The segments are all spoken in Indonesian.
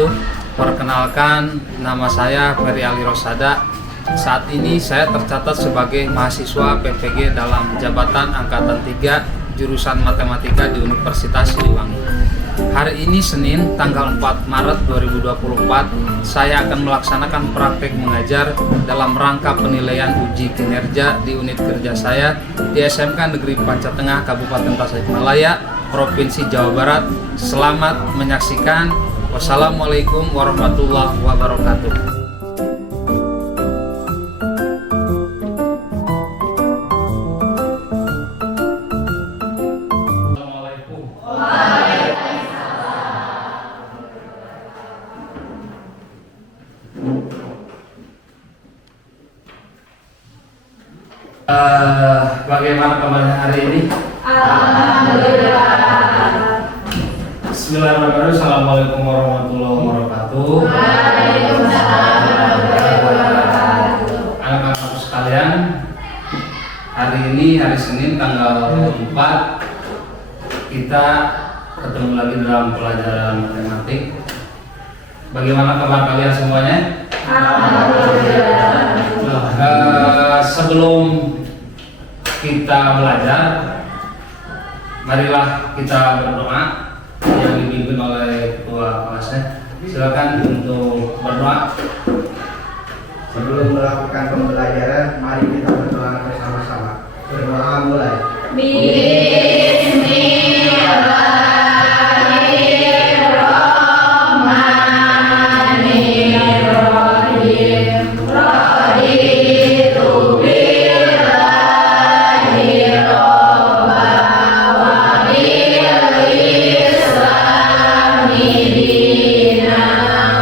wabarakatuh. Perkenalkan, nama saya Ferry Ali Rosada. Saat ini saya tercatat sebagai mahasiswa PPG dalam jabatan Angkatan 3 jurusan Matematika di Universitas Siliwangi. Hari ini Senin tanggal 4 Maret 2024, saya akan melaksanakan praktek mengajar dalam rangka penilaian uji kinerja di unit kerja saya di SMK Negeri Panca Tengah Kabupaten Tasikmalaya, Provinsi Jawa Barat. Selamat menyaksikan. Wassalamualaikum warahmatullahi wabarakatuh. Assalamualaikum. Bagaimana kabarnya hari ini? Alhamdulillah. Bismillahirrahmanirrahim. Assalamualaikum warahmatullahi wabarakatuh. Waalaikumsalam warahmatullahi wabarakatuh. Anak-anak sekalian, hari ini hari Senin tanggal 4 kita ketemu lagi dalam pelajaran matematik. Bagaimana kabar kalian semuanya? Alhamdulillah. Sebelum kita belajar, marilah kita berdoa yang dipimpin oleh ketua kelasnya. Silakan untuk berdoa. Sebelum melakukan pembelajaran, mari kita berdoa bersama-sama. Berdoa mulai. Bismillahirrahmanirrahim. Raditu billahi robba wa bil islami dina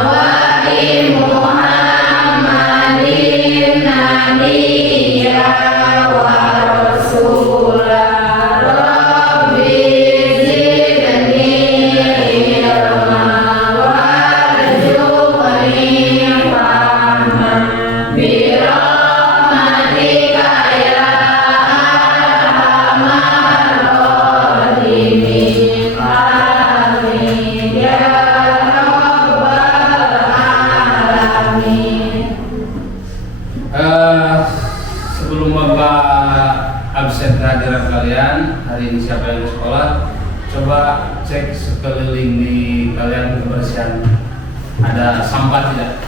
wa bi Muhammadin nabiyya wa rasulah. Rabbi zidni ilma warzuqni fahman birahmatika ya arhamar rahimin. Amin ya rabbal alamin. Sebelum Bapak absen kehadiran kalian, hari ini siapa yang di sekolah? Coba cek sekeliling di kalian kebersihan. Ada sampah tidak?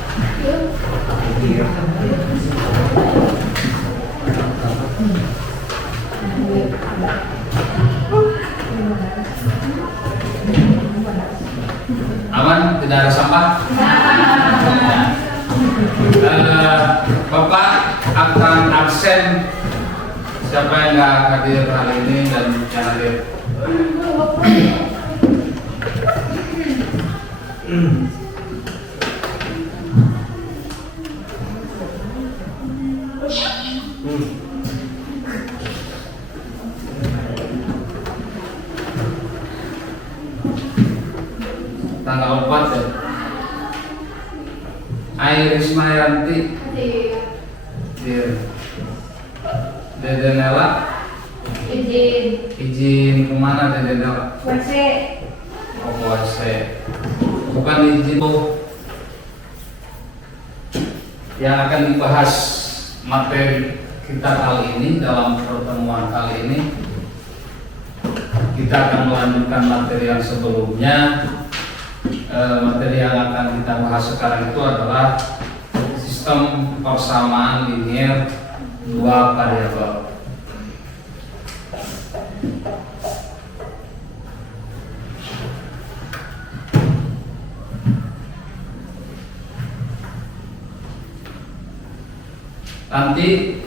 Aman? Tidak ada sampah? Bapak akan absen. Siapa yang nggak hadir hari ini dan yang hadir? Tanggal 4 ya. Iris Mayanti, Dede Nela, izin kemana Dede Nela? Oh, puasa. Bukan izin yang akan dibahas materi kita kali ini. Dalam pertemuan kali ini kita akan melanjutkan materi yang sebelumnya. Materi yang akan kita bahas sekarang itu adalah sistem persamaan linier dua variabel. Nanti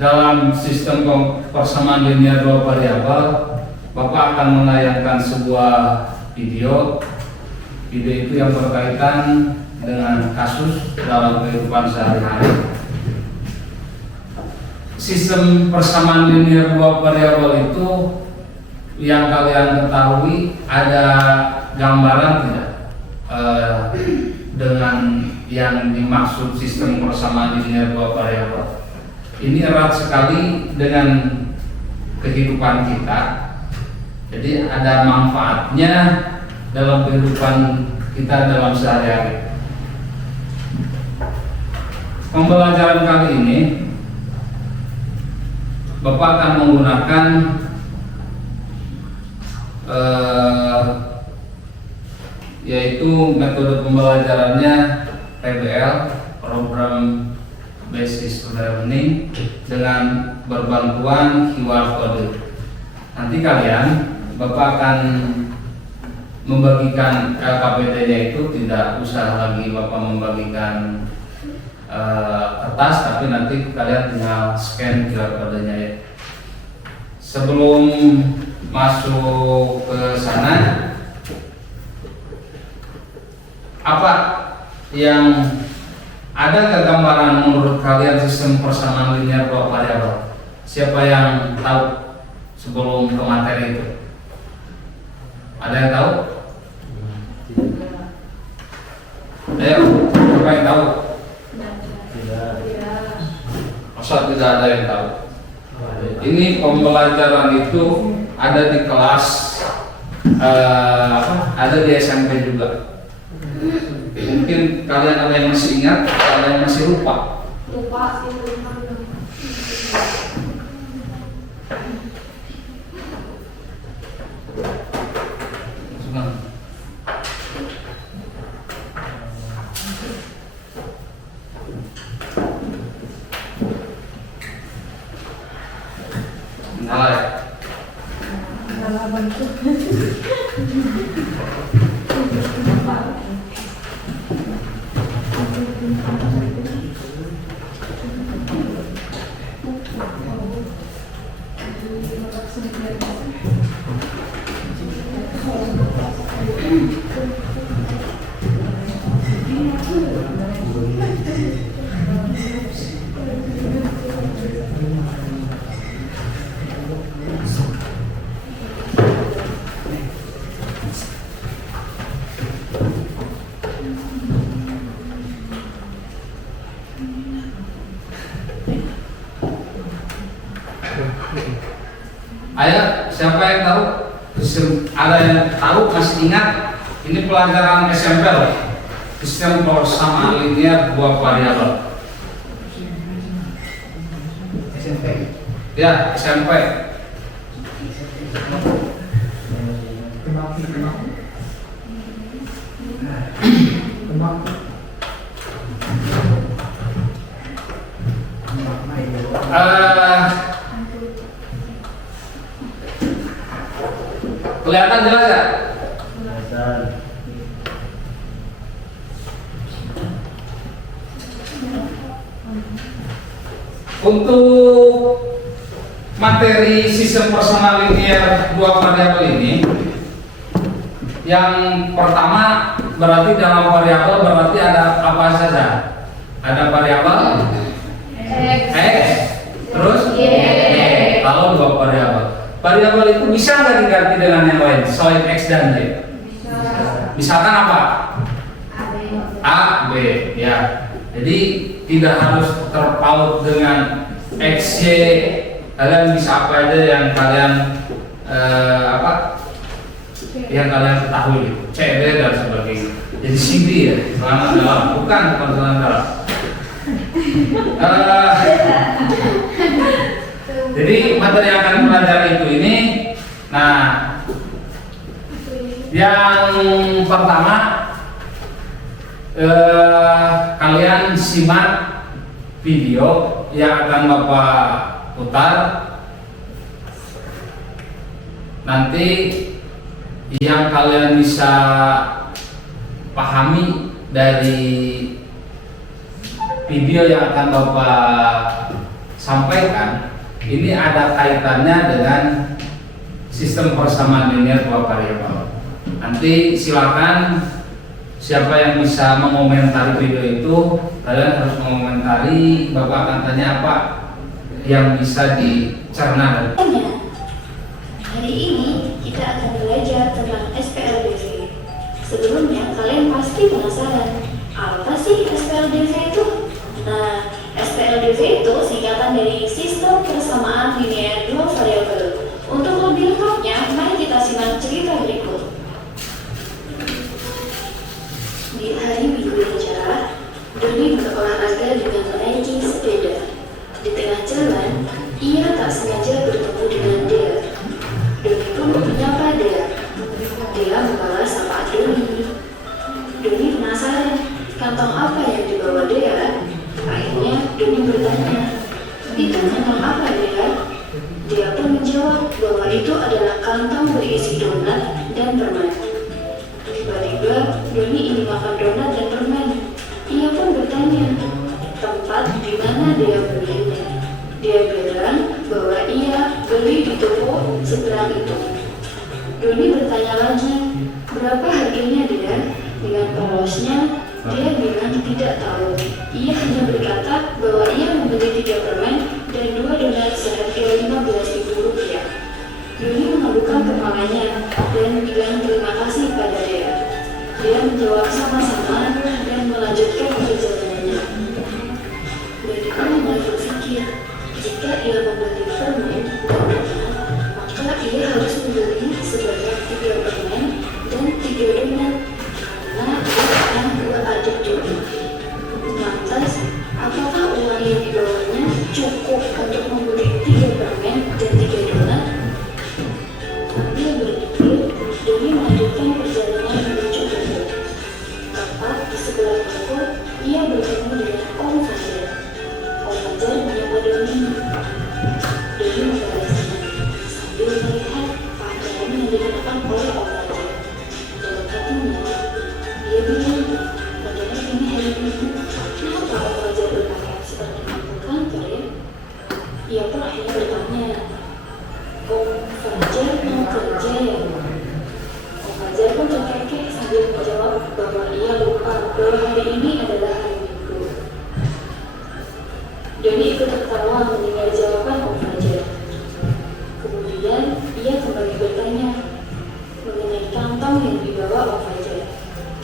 dalam sistem persamaan linier dua variabel, Bapak akan menayangkan sebuah video. Video itu yang berkaitan dengan kasus dalam kehidupan sehari-hari. Sistem persamaan linier dua variabel itu yang kalian ketahui, ada gambaran tidak dengan yang dimaksud sistem persamaan linier dua variabel? Ini erat sekali dengan kehidupan kita. Jadi ada manfaatnya dalam kehidupan kita dalam sehari-hari. Pembelajaran kali ini Bapak akan menggunakan yaitu metode pembelajarannya PBL, Program Basis Learning, dengan berbantuan QR code. Nanti kalian, Bapak akan membagikan LKPD-nya itu, tidak usah lagi Bapak membagikan kertas, tapi nanti kalian tinggal scan QR code-nya ya. Sebelum masuk ke sana, apa yang ada gambaran menurut kalian sistem persamaan linear dua variabel? Siapa yang tahu sebelum ke materi itu? Ada yang tahu? Ayo, siapa yang tahu? Masa tidak ada yang tahu? Ini pembelajaran itu ada di kelas, ada di SMP juga. Mungkin kalian ada yang masih ingat, ada yang masih lupa. Lupa sih. Ayo, siapa yang tahu? Ada yang tahu, masih ingat? Ini pelajaran SMP loh. Sistem persamaan linear dua variabel. SMP. Ya, SMP. Kelihatan jelas ya? Untuk materi sistem persamaan linear dua variabel ini, yang pertama berarti dalam variabel berarti ada apa saja? Ada variabel X, terus Y. Kalau dua variabel. Variabel itu bisa nggak diganti dengan yang lain selain X dan Y? Misalkan apa? A, B, ya. Jadi tidak harus terpaut dengan X, Y. Kalian bisa apa aja yang kalian yang kalian ketahui, C, D dan sebagainya. Jadi CD ya, celana dalam, bukan celana dalam. Jadi materi yang akan belajar itu ini, nah, yang pertama kalian simak video yang akan Bapak putar. Nanti yang kalian bisa pahami dari video yang akan Bapak sampaikan, ini ada kaitannya dengan sistem persamaan linear dua variabel. Nanti silakan siapa yang bisa mengomentari video itu, kalian harus mengomentari. Bapak akan tanya apa yang bisa dicerna. Hari ini kita akan belajar tentang SPLDV. Sebelumnya kalian pasti penasaran, apa sih SPLDV itu? Nah, SPLDV itu singkatan dari sistem persamaan linear dua variabel. Untuk lebih lengkapnya, mari kita simak cerita berikut. yang dibawa Dea, akhirnya Doni bertanya, "Itu kantong apa, Dea?" Dia pun menjawab bahwa itu adalah kantong berisi donat dan permen. Tiba-tiba Doni ingin makan donat dan permen. Ia pun bertanya tempat di mana dia belinya. Dia bilang bahwa ia beli di toko seberang itu. Doni bertanya lagi, "Berapa harganya, Dia?" Dengan polosnya, dia bilang tidak tahu. Ia hanya berkata bahwa ia membeli 3 permen dan 2 donat seharga Rp15.000. Doni menganggukkan kepalanya dan bilang terima kasih pada Dia. Dia menjawab sama-sama dan melanjutkan perjalanannya. Doni mulai berpikir, jika ia membeli permen dan donat, maka ia harus membeli sebanyak 3 permen dan 3 donat karena ia akan 2 adik Doni. Lantas, apakah uang yang dibawanya cukup untuk membeli 3 permen dan 3 donat? Sambil berpikir, Doni melanjutkan perjalanan menuju toko. Tepat di sebelah toko, ia bertemu dengan Om Fajar. Om Fajar menyapa Doni. Doni membalasnya sambil melihat pakaian yang dikenakan oleh Om Fajar. Dalam hatinya, dia bilang, "Bagaimana ini hari Minggu? Kenapa Om Fajar berpakaian seperti anak kantor ya?" Ia pun akhirnya bertanya, "Om Fajar mau kerja ya?" Om Fajar pun terkekeh sambil menjawab bahwa ia lupa bahwa hari ini adalah hari Minggu. Doni ikut tertawa mendengar jawaban Om Fajar. Kemudian ia kembali bertanya mengenai kantong yang dibawa Om Fajar.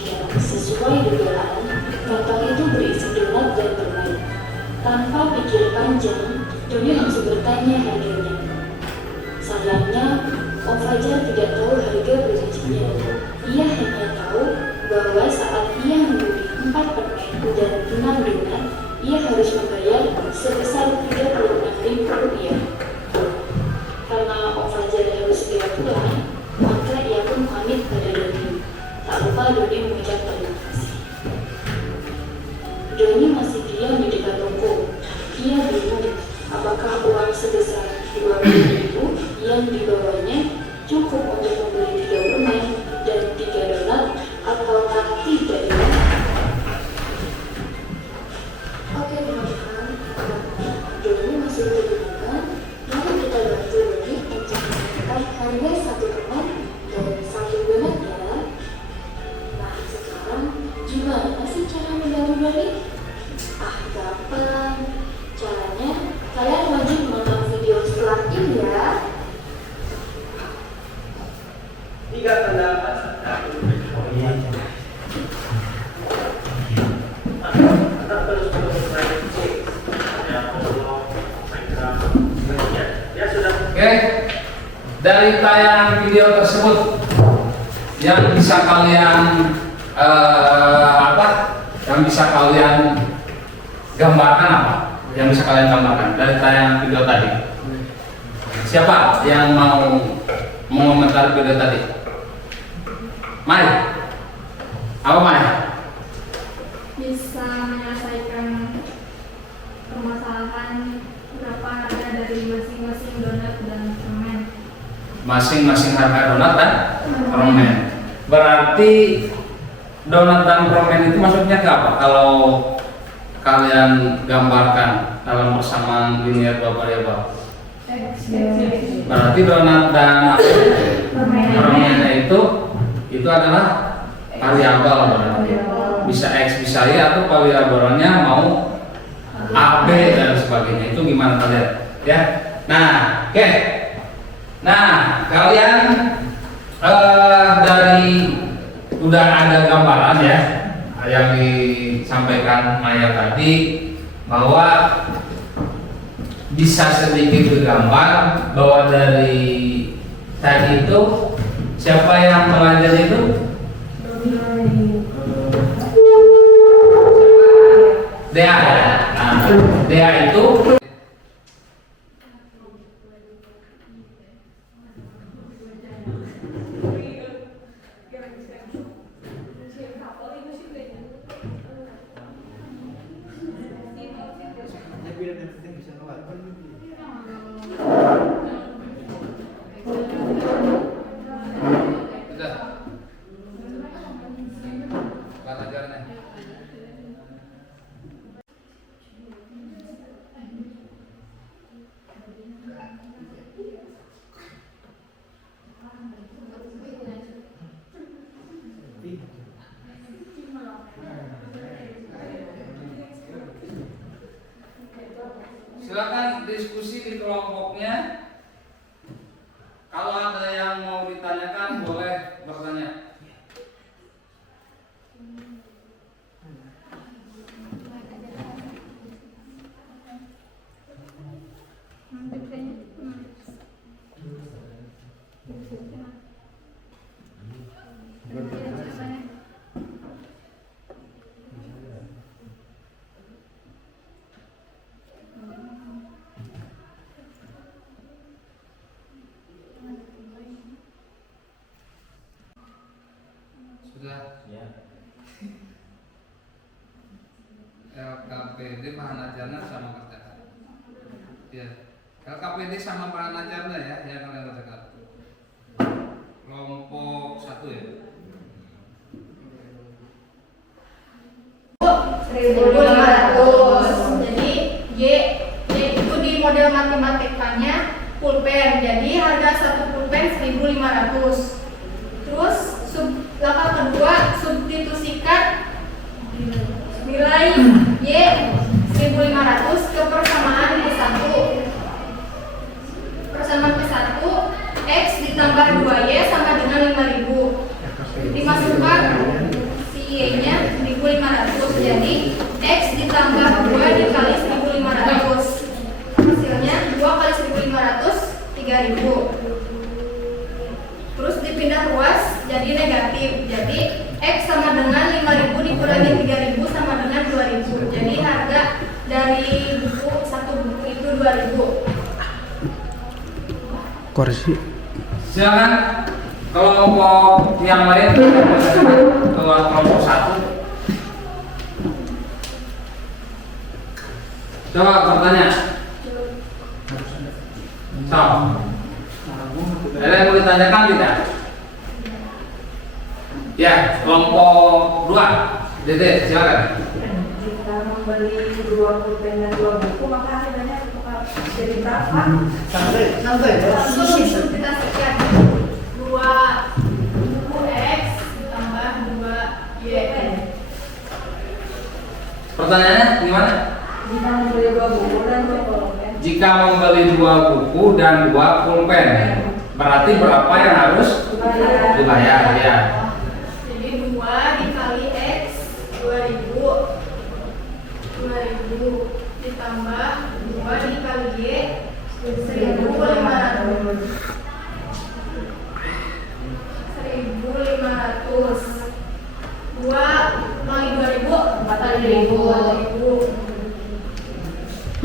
Ya, sesuai dugaan, kantong itu berisi donat dan permen. Tanpa pikir panjang, Doni langsung bertanya harganya. Sayangnya, Om Fajar tidak tahu harga belinya. Ia hanya tahu bahwa saat ia membeli 4 permen dan 6 donat, ia harus membayar sebesar Rp36.000. Karena Om Fajar harus segera pulang, maka ia pun pamit pada Doni. Tak lupa Doni mengucap terima kasih. Doni masih diam di dekat toko. Ia bingung apakah uang sebesar Rp20.000 yang dibawanya cukup untuk membeli 3 permen dan 3 donat ataukah tidak. Oke teman-teman, Doni masih kebingungan. Mari kita bantu Doni untuk menentukan harga 1 permen dan 1 donat ya. Nah sekarang gimana sih cara membantu Doni? Gampang. Caranya, kalian wajib menonton video setelah ini ya. 3 tanda pasar. Oh iya. Oke, dari tayangan video tersebut yang bisa kalian yang bisa kalian gambarkan apa? Yang bisa kalian gambarkan dari tayangan video tadi? Siapa yang mau mengomentari video tadi? Mai, apa Mai? Bisa menyelesaikan permasalahan berapa harga dari masing-masing donat dan permen. Masing-masing harga donat dan permen. Berarti donat dan permen itu maksudnya ke apa? Kalau kalian gambarkan dalam persamaan linear dua variabel. Berarti donat dan permennya itu adalah variabel berarti. Bisa X bisa Y atau variabelnya mau A, B dan sebagainya. Itu gimana kalian? Ya. Nah, oke. Nah, kalian dari udah ada gambaran ya yang disampaikan Maya tadi bahwa bisa sedikit bergambar bahwa dari tadi itu siapa yang belajar itu? Dea ya. Nah, Dea itu Sudah. Pelajarannya. Silakan diskusi di kelompoknya. Kalau ada yang mau ditanyakan boleh bertanya. Sudah. Ya. LKPD bahan ajarnya sama kerjakan. Ya. LKPD sama bahan ajarnya ya, yang kalian kerjakan. Kelompok 1 ya. 1.500. Jadi Y itu di model matematikanya pulpen. Jadi harga satu pulpen 1.500. Terus langkah kedua, substitusikan nilai Y 1.500 ke persamaan P1. Persamaan P1, X ditambah 2Y sama dengan 5.000. Dimasukkan si Y-nya 1.500. Jadi X ditambah 2 dikali 1.500. Hasilnya 2 kali 1.500, 3.000. Terus dipindah ruas jadi negatif. Jadi X sama dengan 5.000 dikurangi 3.000 sama dengan 2.000. Jadi harga dari satu buku itu 2.000. Korsi. Silakan kelompok yang lain kelompok 1. Coba bertanya. So, ada yang mau ditanyakan tidak? Ya, kelompok 2. Dede, silakan. Jika membeli 2 pulpen dan 2 buku, maka hasilnya jadi berapa? Santai ya. Langsung kita sekian 2 buku X tambah 2 Y. Pertanyaannya gimana? Jika membeli 2 buku dan 2 pulpen, Jika membeli 2 buku dan 2 pulpen, berarti berapa yang harus dibayar? Ya. Jadi 2 dikali X 2.000 ditambah 2 dikali Y 1.500. 2 kali 2.000 4.000.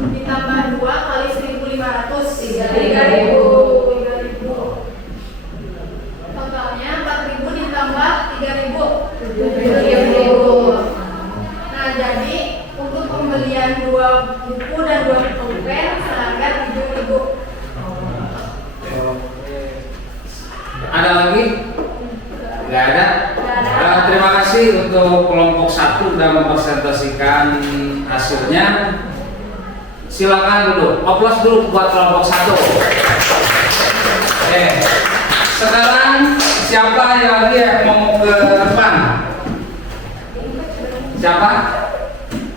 Ditambah 2 kali 1.500 3.000. Totalnya 4.000 ditambah 3.000 7.000. Nah, jadi untuk pembelian 2 buku dan 2 pulpen seharga 7.000. Ada lagi? Nggak ada? Terima kasih untuk kelompok 1 sudah mempresentasikan hasilnya. Silakan duduk. Aplaus dulu buat kelompok 1. Oke. Sekarang siapa yang lagi mau ke depan? Siapa?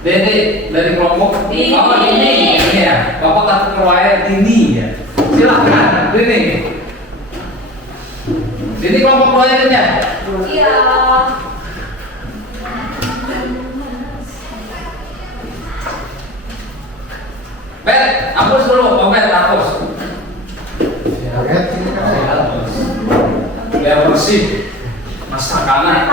Dede dari kelompok Dini. Oh, Dini. Ini ya. Bapak takut keluarnya Dini ya. Silakan, Dini. Dini kelompok 2 ya? Iya. Bet, hapus dulu, Bet, hapus. Biar bersih. Masakannya.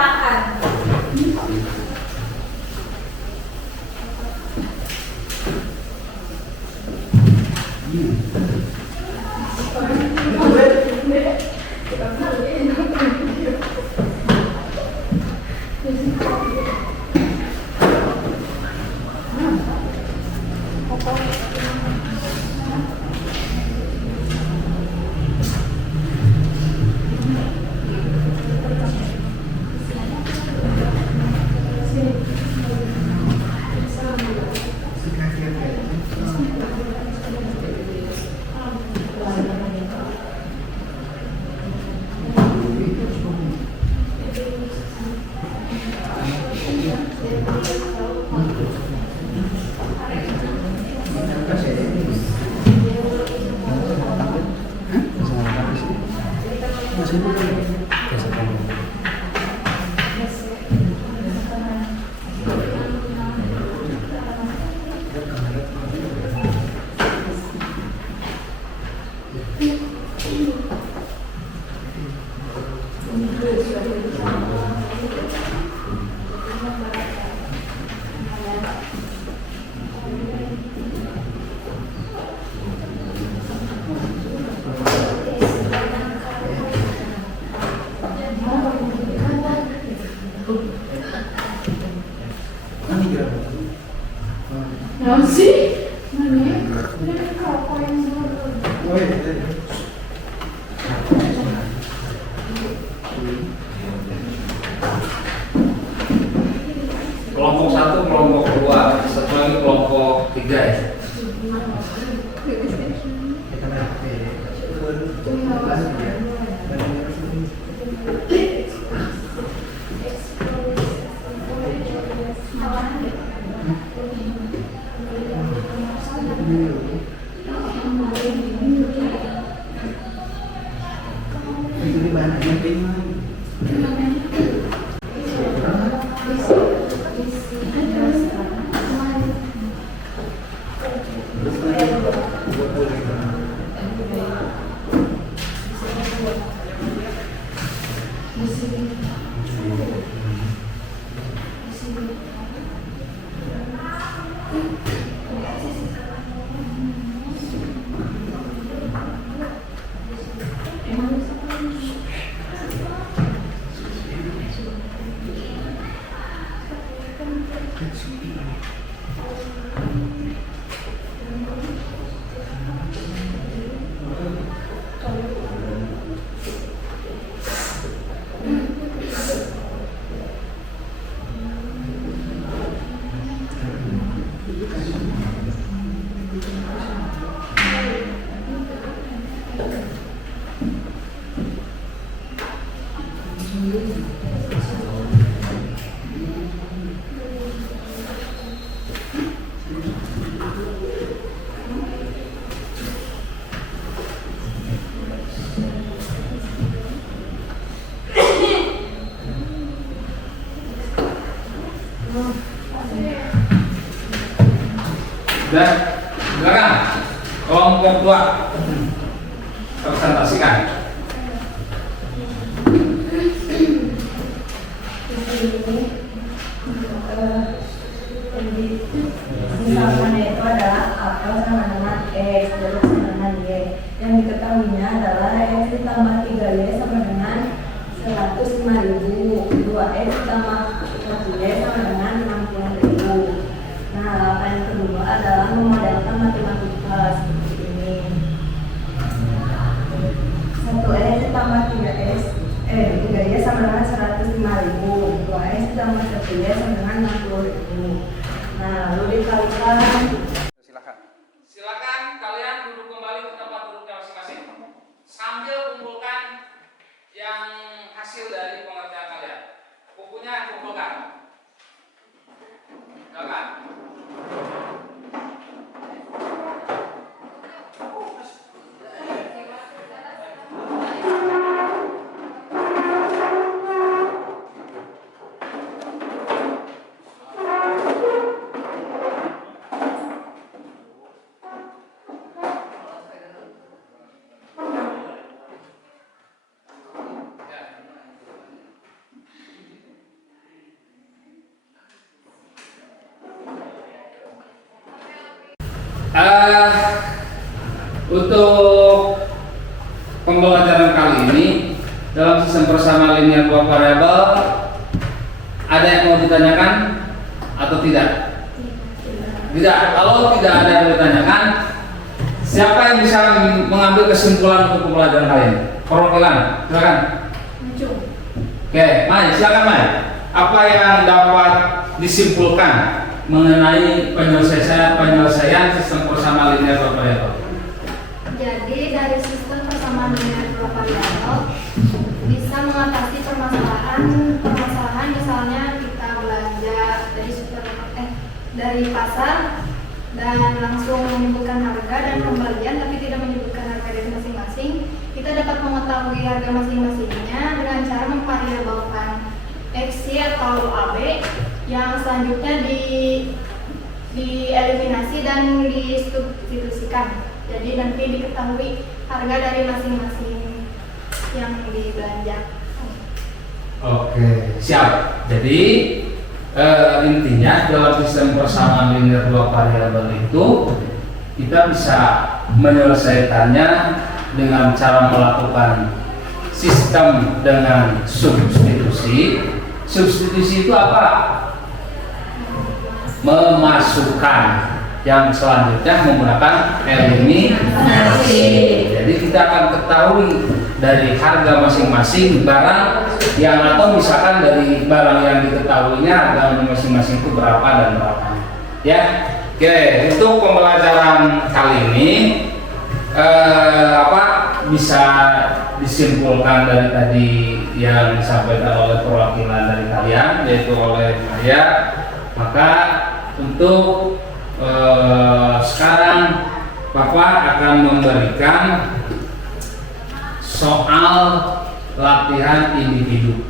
Nah sih, mana? Ini rokok yang Oh iya. Kelompok 1, kelompok 2, satu lagi kelompok 3 ya. Itu di mana? Dan silakan kelompok 2 presentasikan. Misalkan itu adalah apel sama dengan X, terus sama dengan Y. Yang diketahuinya adalah X ditambah 3Y sama dengan 105.000, 2X ditambah 1Y sama dengan 60.000. Nah, langkah yang kedua adalah memodelkan matematika seperti ini. 1X ditambah 3Y sama dengan 105.000, 2X ditambah 1Y sama dengan 60.000. Nah, lalu dikalikan. Silakan kalian duduk kembali ke tempat duduknya masing-masing sambil kumpulkan yang hasil dari pengertian kalian. Bukunya kumpulkan. Silakan. Untuk pembelajaran kali ini dalam sistem persamaan linear dua variabel, ada yang mau ditanyakan atau tidak? Tidak. Kalau tidak ada yang ditanyakan, siapa yang bisa mengambil kesimpulan untuk pembelajaran kalian? Perwakilan, silakan. Oke, Mai, silakan Mai. Apa yang dapat disimpulkan mengenai penyelesaian sistem persamaan linear dua variabel? Jadi dari sistem persamaan linear dua variabel bisa mengatasi permasalahan misalnya kita belanja dari pasar dan langsung menyebutkan harga dan kembalian tapi tidak menyebutkan harga dari masing-masing. Kita dapat mengetahui harga masing-masingnya dengan cara memvariabelkan XY atau AB yang selanjutnya dieliminasi dan disubstitusikan. Jadi nanti diketahui harga dari masing-masing yang dibelanja. Oke, siap. Jadi intinya dalam sistem persamaan linear dua variabel itu kita bisa menyelesaikannya dengan cara melakukan sistem dengan substitusi. Substitusi itu apa? Memasukkan yang selanjutnya menggunakan eliminasi. Jadi kita akan ketahui dari harga masing-masing barang yang, atau misalkan dari barang yang diketahuinya harga masing-masing itu berapa dan berapa. Ya, oke. Untuk pembelajaran kali ini bisa disimpulkan dari tadi yang disampaikan oleh perwakilan dari kalian, yaitu oleh saya. Maka untuk sekarang Bapak akan memberikan soal latihan individu.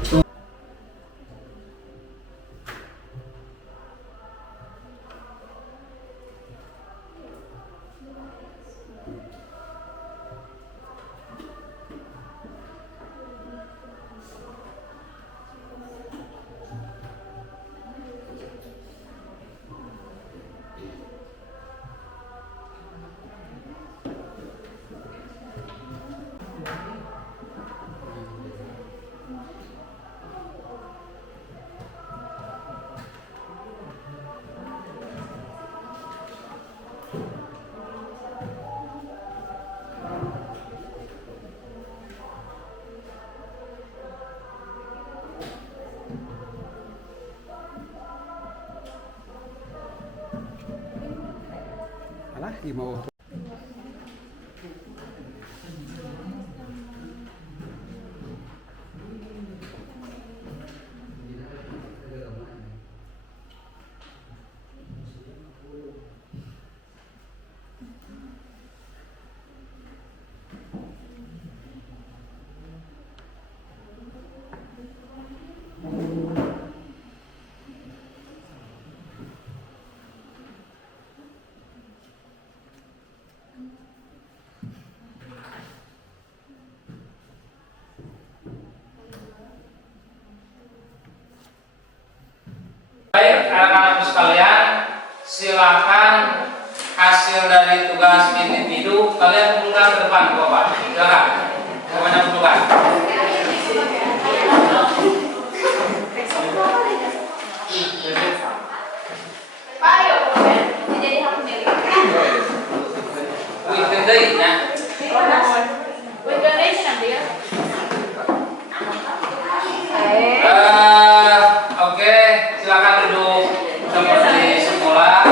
Alah, mau Baik, anak-anakku sekalian, silakan hasil dari tugas individu kalian kumpulkan ke depan, Bapak. Silakan. Semuanya kumpulkan. Pak, ayo, jadi hak milik. Wih, gede ya. With donation nanti ya. Oke, silakan duduk seperti semula.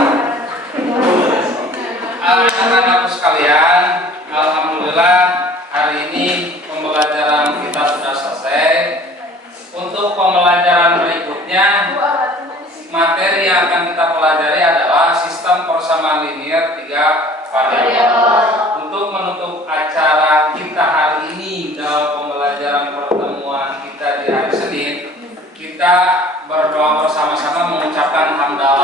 Anak-anakku sekalian, alhamdulillah hari ini pembelajaran kita sudah selesai. Untuk pembelajaran berikutnya, materi yang akan kita pelajari adalah sistem persamaan linear 3 variabel. Untuk menutup acara kita hari ini dalam pembelajaran pertemuan kita di hari Senin, kita berdoa bersama-sama mengucapkan hamdalah